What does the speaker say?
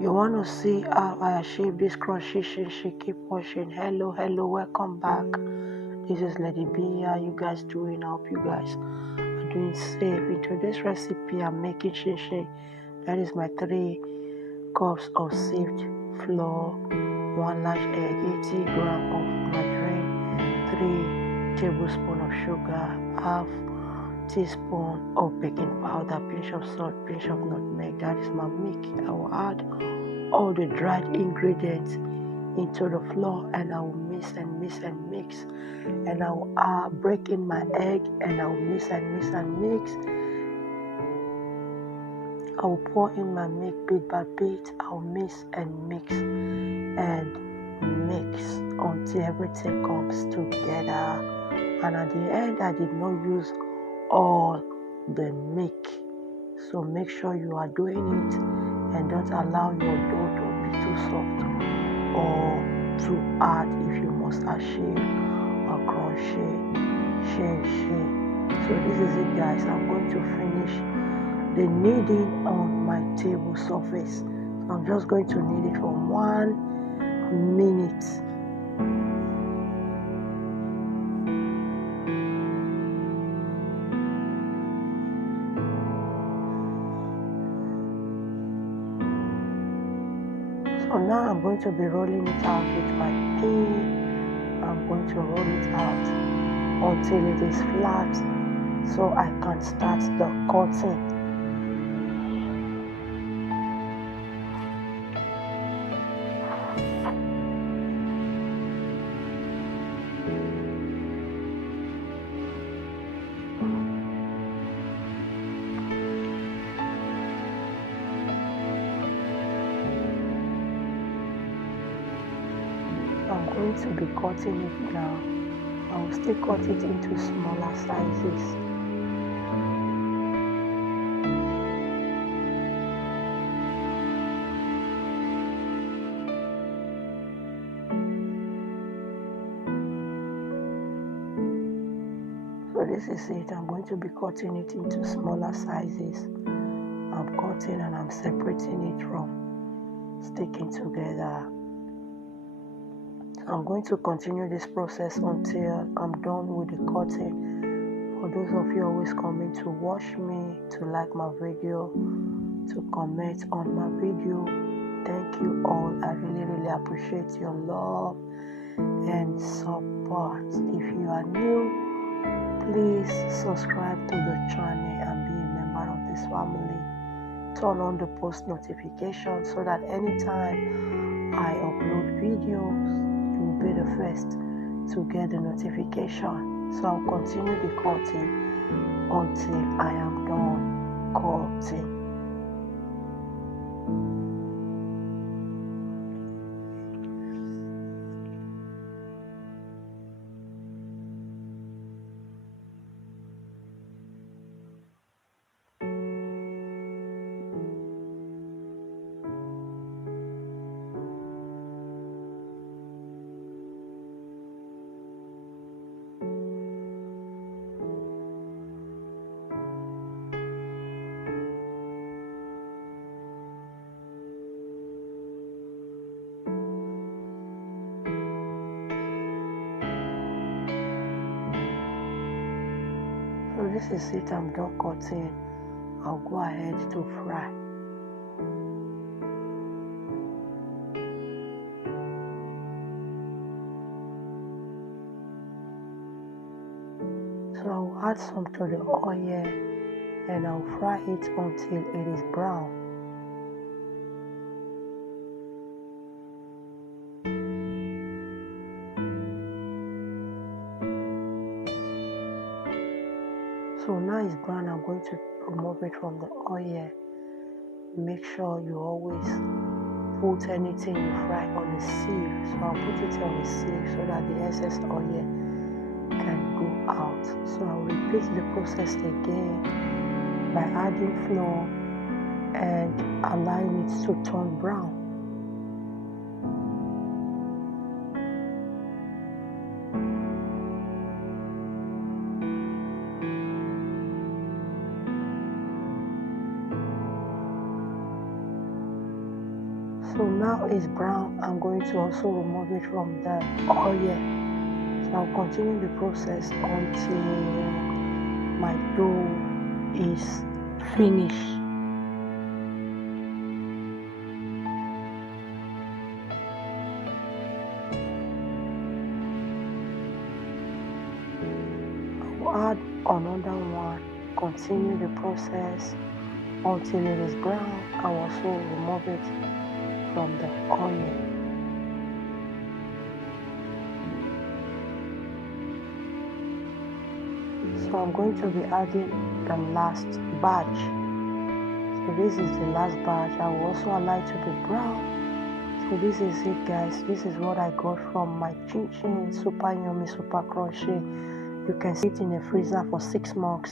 You want to see how I achieve this crochet? Keep watching. Hello, welcome back. This is Lady B. How you guys doing? I hope you guys are doing safe. In today's recipe, I'm making shin. That is my 3 cups of sieved flour, 1 large egg, 80 grams of margarine, 3 tablespoons of sugar, half teaspoon of baking powder, pinch of salt, pinch of nutmeg. That is my milk. I will add all the dried ingredients into the flour, and I will mix, and I will break in my egg, and I will mix. I will pour in my milk bit by bit. I will mix until everything comes together. And at the end, I did not use all the milk, so make sure you are doing it and don't allow your dough to be too soft or too hard if you must achieve a crochet. So this is it, guys. I'm going to finish the kneading on my table surface. So I'm just going to knead it for 1 minute. So now I'm going to be rolling it out with my pin. I'm going to roll it out until it is flat, so I can start the cutting. I'm going to be cutting it now. I will still cut it into smaller sizes. So this is it. I'm going to be cutting it into smaller sizes. I'm cutting and I'm separating it from sticking together. I'm going to continue this process until I'm done with the cutting. For those of you always coming to watch me, to like my video, to comment on my video, thank you all. I really appreciate your love and support. If you are new, please subscribe to the channel and be a member of this family. Turn on the post notification so that anytime I upload videos, you will be the first to get the notification. So I'll continue the cutting until I am done cutting. So this is it. I'm done cutting. I'll go ahead to fry. So I'll add some to the oil and I'll fry it until it is brown. So now it's brown. I'm going to remove it from the oil. Make sure you always put anything you fry on a sieve. So I'll put it on a sieve so that the excess oil can go out. So I'll repeat the process again by adding flour and allowing it to turn brown. So now it's brown. I'm going to also remove it from the oil. So I'll continue the process until my dough is finished. I'll add another one. Continue the process until it is brown. I'll also remove it from the oil. So I'm going to be adding the last batch. So this is the last batch. I will also allow it to be brown. So this is it, guys. This is what I got from my chin chin. Super yummy, super crunchy. You can sit in the freezer for 6 months.